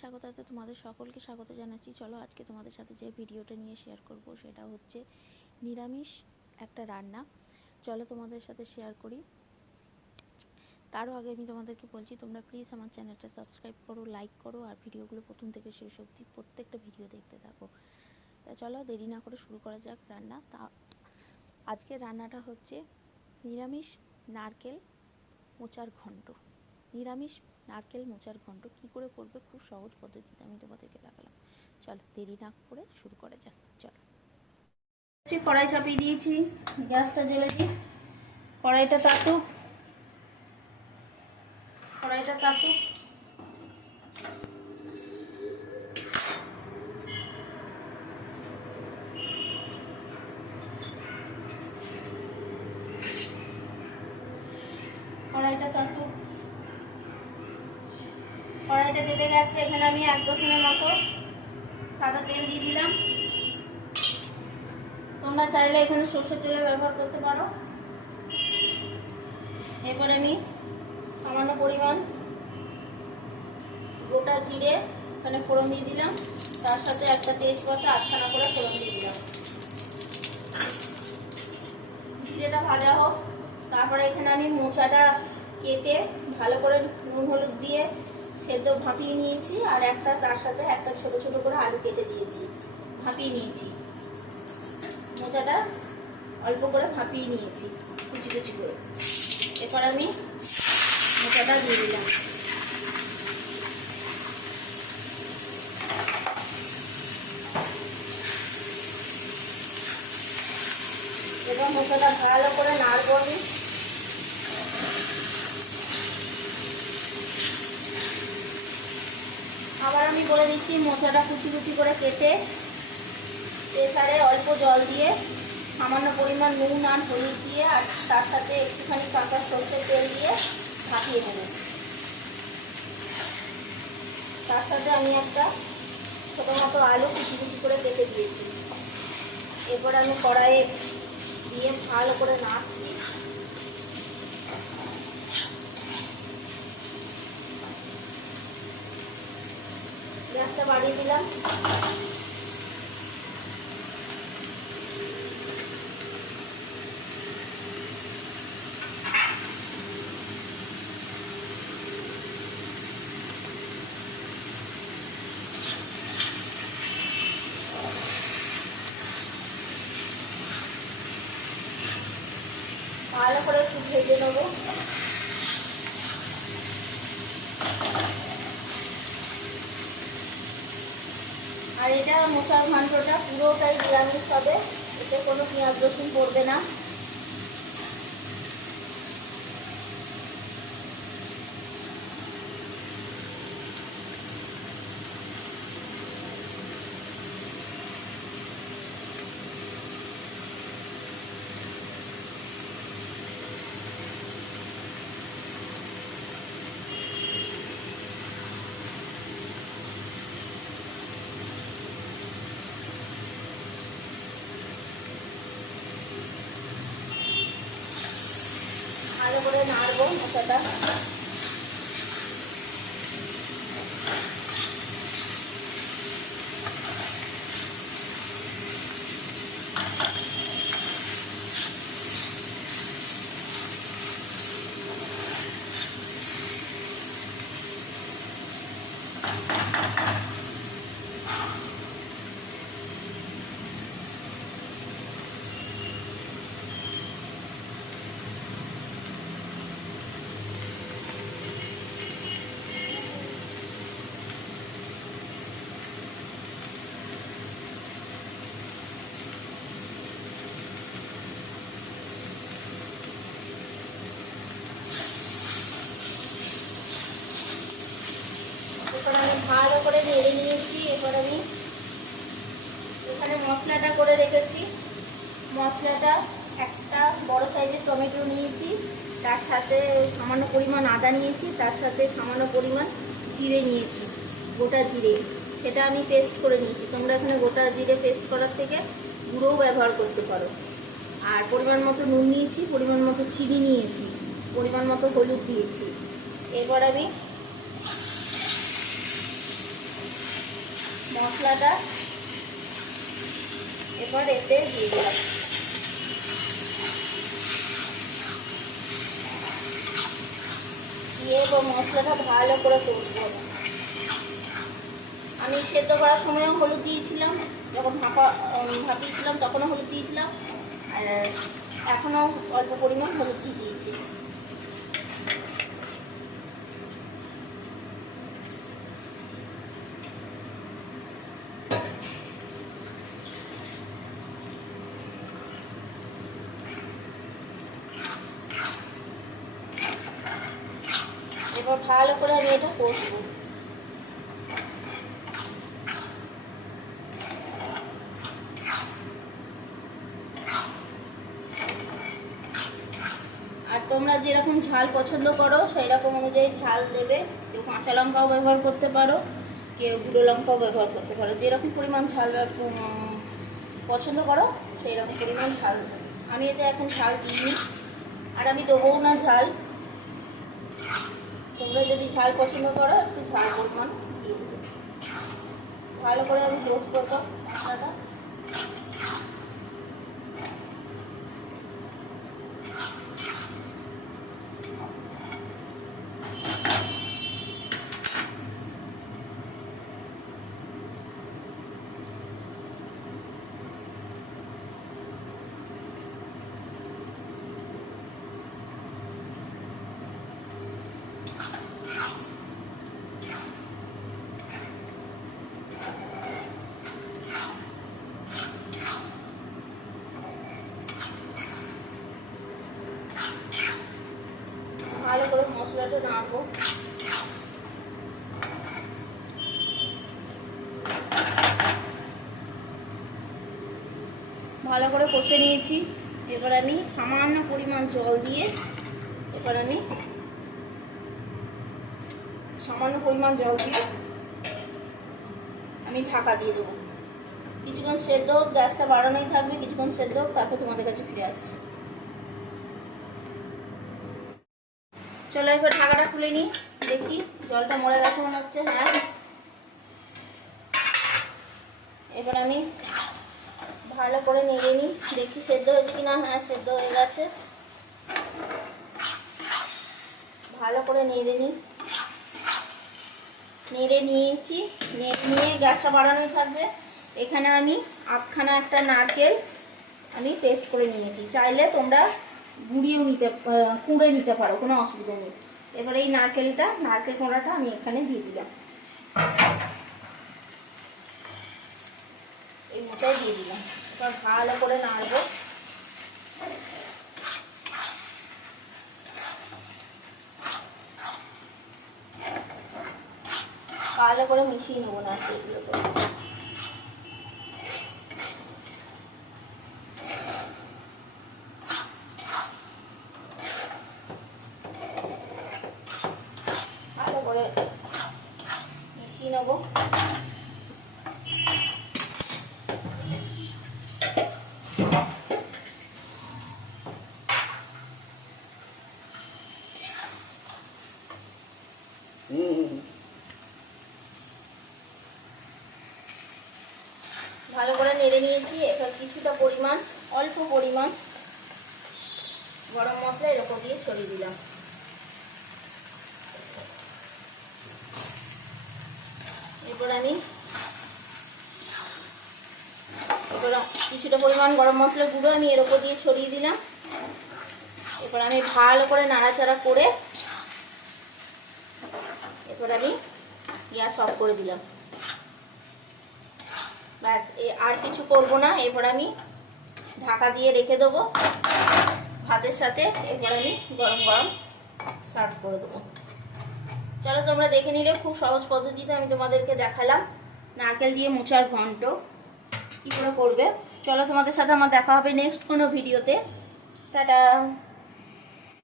স্বাগতাতে তোমাদের সকলকে স্বাগত জানাচ্ছি। চলো আজকে তোমাদের সাথে যে ভিডিওটা নিয়ে শেয়ার করব সেটা হচ্ছে নিরামিষ একটা রান্না। চলো তোমাদের সাথে শেয়ার করি। তারও আগে আমি তোমাদেরকে বলছি তোমরা প্লিজ আমার চ্যানেলটা সাবস্ক্রাইব করো, লাইক করো আর ভিডিওগুলো প্রথম থেকে শেষ অবধি প্রত্যেকটা ভিডিও দেখতে থাকো। তা চলো দেরি না করে শুরু করা যাক রান্না। তা আজকের রান্নাটা হচ্ছে নিরামিষ নারকেল মোচার ঘন্ট। নিরামিষ নারকেল মোচার ঘন্ট কী করে করবে খুব সহজ পদ্ধতিতে আমি তোমাদেরকে দেখালাম। চলো দেরি না করে শুরু করা যাক। চলো কড়াই চাপিয়ে দিয়েছি, গ্যাসটা জ্বেলে দিই। কড়াইটা তাতুক। কড়াইটা তেলে গেছে। এখানে আমি 1 ডজনের মতো সাদা তেল দিয়ে দিলাম। তোমরা চাইলে এখানে সরষের তেল ব্যবহার করতে পারো। এরপর আমি সামান্য পরিমাণ গোটা জিরে এখানে ফোড়ন দিয়ে দিলাম, তার সাথে একটা তেজপাতা 8খানা করে ফোড়ন দিয়ে দিলাম। জিরেটা ভাজা হোক। তারপরে এখানে আমি মোচাটা কেটে ভালো করে নুন হলুদ দিয়ে সেদ্ধ ভাপিয়ে নিয়েছি, আর তার সাথে একটা ছোট ছোট করে আলু কেটে দিয়েছি, ভাপিয়ে নিয়েছি। মোচাটা অল্প করে ভাপিয়ে নিয়েছি কুচি কুচি করে। এরপর আমি মোচাটা দিয়ে দিলাম। এবার মোচাটা ভালো করে নাড়বো আমি। আবার আমি বলে দিচ্ছি, মোচাটা কুচি কুচি করে কেটে প্রেসারে অল্প জল দিয়ে সামান্য পরিমাণ নুন আর হলুদ দিয়ে আর তার সাথে একটুখানি কাঁচা সরষের তেল দিয়ে ভাপিয়ে নেব। তার সাথে আমি একটা ছোটো মতো আলু কুচি কুচি করে কেটে দিয়েছি। এরপর আমি কড়াইয়ে দিয়ে ভালো করে নাড়ছি। গ্যাসটা বাড়িয়ে দিলাম। ভালো করে একটু ভেজে নেবো। আর এটা মোচার ঘন্টটা পুরোটাই নিরামিষ হবে, এতে কোনো পেঁয়াজ রসুন পড়বে না। ভালো করে নাড়বো মোচাটা। এরপর আমি ভালো করে নেড়ে নিয়েছি। এরপর আমি এখানে মশলাটা করে রেখেছি। মশলাটা একটা বড় সাইজের টমেটো নিয়েছি, তার সাথে সামান্য পরিমাণ আদা নিয়েছি, তার সাথে সামান্য পরিমাণ জিরে নিয়েছি, গোটা জিরে, সেটা আমি পেস্ট করে নিয়েছি। তোমরা এখানে গোটা জিরে পেস্ট করার থেকে গুঁড়োও ব্যবহার করতে পারো। আর পরিমাণ মতো নুন নিয়েছি, পরিমাণ মতো চিনি নিয়েছি, পরিমাণ মতো হলুদ দিয়েছি। এরপর আমি মশলাটা এবার এতে দিয়ে দিলাম। দিয়ে এবার মশলাটা ভালো করে কষবো। আমি সেদ্ধ করার সময়ও হলুদ দিয়েছিলাম, যখন ভাপিয়েছিলাম তখনও হলুদ দিয়েছিলাম, আর এখনও অল্প পরিমাণ হলুদ দিয়ে দিয়েছি। এবার ভালো করে আমি এটা কষবো। আর তোমরা যেরকম ঝাল পছন্দ করো সেই রকম অনুযায়ী ঝাল দেবে। কেউ কাঁচা লঙ্কাও ব্যবহার করতে পারো, কেউ গুঁড়ো লঙ্কাও ব্যবহার করতে পারো। যেরকম পরিমাণ ঝাল পছন্দ করো সেই রকম পরিমাণ ঝাল দেবে। আমি এতে এখন ঝাল দিইনি, আর আমি দেবও না ঝাল। তোমরা যদি ঝাল পছন্দ করো একটু ঝাল পরিমাণ দিয়ে দেবে। ভালো করে আমি রোস্ট করবো মশলাটা। ভালো করে মশলাটা নাড়বো। ভালো করে কষে নিয়েছি। এবার আমি সামান্য পরিমাণ জল দিয়ে আমি ঢাকা দিয়ে দেবো। কিছুক্ষণ সেদ্ধ হোক, গ্যাসটা বাড়ানোই থাকবে, কিছুক্ষণ সেদ্ধ হোক, তারপর তোমাদের কাছে ফিরে আসছি। চলো এবার ঢাকাটা খুলে নিই, দেখি জলটা মরে গেছে মনে হচ্ছে। হ্যাঁ, এবার আমি ভালো করে নেড়ে নিই, দেখি সেদ্ধ হয়েছে কিনা। হ্যাঁ, সেদ্ধ হয়ে গেছে। ভালো করে নেড়ে নিয়েছি। নেড়ে নিয়ে গ্যাসটা বাড়ানোই থাকবে। এখানে আমি আধখানা একটা নারকেল আমি পেস্ট করে নিয়েছি। চাইলে তোমরা কুড়ে নিতে পারো, কোনো অসুবিধা নেই। এবার এই নারকেল কোড়াটা আমি এখানে দিয়ে দিলাম, এই মোচায় দিয়ে দিলাম। এবার ভালো করে নাড়বো। ভালো করে মিশিয়ে নেবো নারকেলগুলোকে। ভালো করে মিশিয়ে নেবো। ভালো করে নেড়ে নিয়েছি। এবার কিছুটা অল্প পরিমাণ গরম মশলা এর উপর দিয়ে ছড়িয়ে দিলাম। এবার কিছুটা পরিমাণ গরম মশলা গুঁড়ো আমি এর উপর দিয়ে ছড়িয়ে দিলাম। এবার আমি ভালো করে নাড়াচাড়া করে এবার আমি গ্যাস অফ করে দিলাম। ব্যাস, আর কিছু করব না। এবার আমি ঢাকা দিয়ে রেখে দেবো ভাতের সাথে। এবার আমি গরম গরম সার্ভ করে দেবো। চলো, তোমরা দেখে নিলে খুব সহজ পদ্ধতিতে আমি তোমাদেরকে দেখালাম নারকেল দিয়ে মোচার ঘন্ট কী করে করবে। চলো, তোমাদের সাথে আমার দেখা হবে নেক্সট কোনো ভিডিওতে। টাটা।